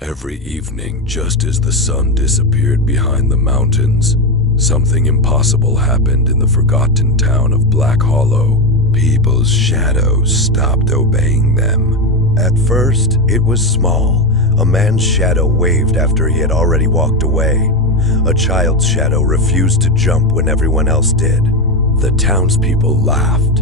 Every evening, just as the sun disappeared behind the mountains, something impossible happened in the forgotten town of Black Hollow. People's shadows stopped obeying them. At first, it was small. A man's shadow waved after he had already walked away. A child's shadow refused to jump when everyone else did. The townspeople laughed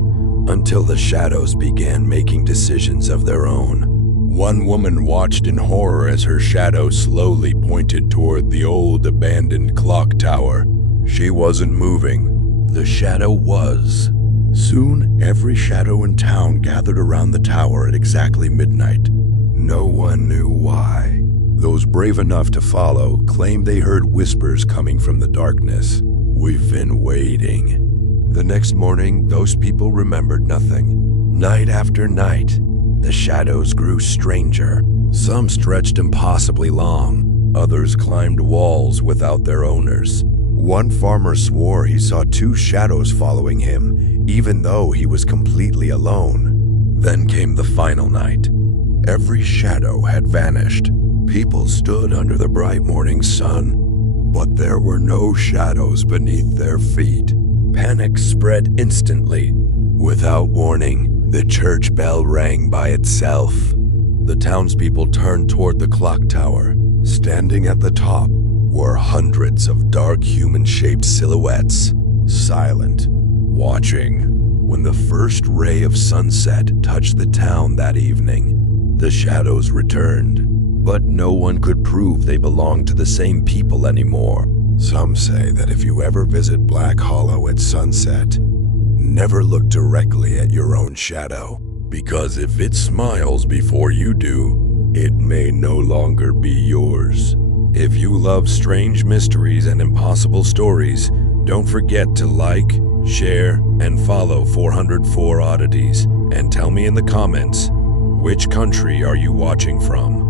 until the shadows began making decisions of their own. One woman watched in horror as her shadow slowly pointed toward the old abandoned clock tower. She wasn't moving. The shadow was. Soon, every shadow in town gathered around the tower at exactly midnight. No one knew why. Those brave enough to follow claimed they heard whispers coming from the darkness. "We've been waiting." The next morning, those people remembered nothing. Night after night, the shadows grew stranger. Some stretched impossibly long. Others climbed walls without their owners. One farmer swore he saw two shadows following him, even though he was completely alone. Then came the final night. Every shadow had vanished. People stood under the bright morning sun, but there were no shadows beneath their feet. Panic spread instantly. Without warning, the church bell rang by itself. The townspeople turned toward the clock tower. Standing at the top were hundreds of dark human-shaped silhouettes, silent, watching. When the first ray of sunset touched the town that evening, the shadows returned, but no one could prove they belonged to the same people anymore. Some say that if you ever visit Black Hollow at sunset, never look directly at your own shadow, because if it smiles before you do, it may no longer be yours. If you love strange mysteries and impossible stories, don't forget to like, share, and follow 404 Oddities, and tell me in the comments, which country are you watching from?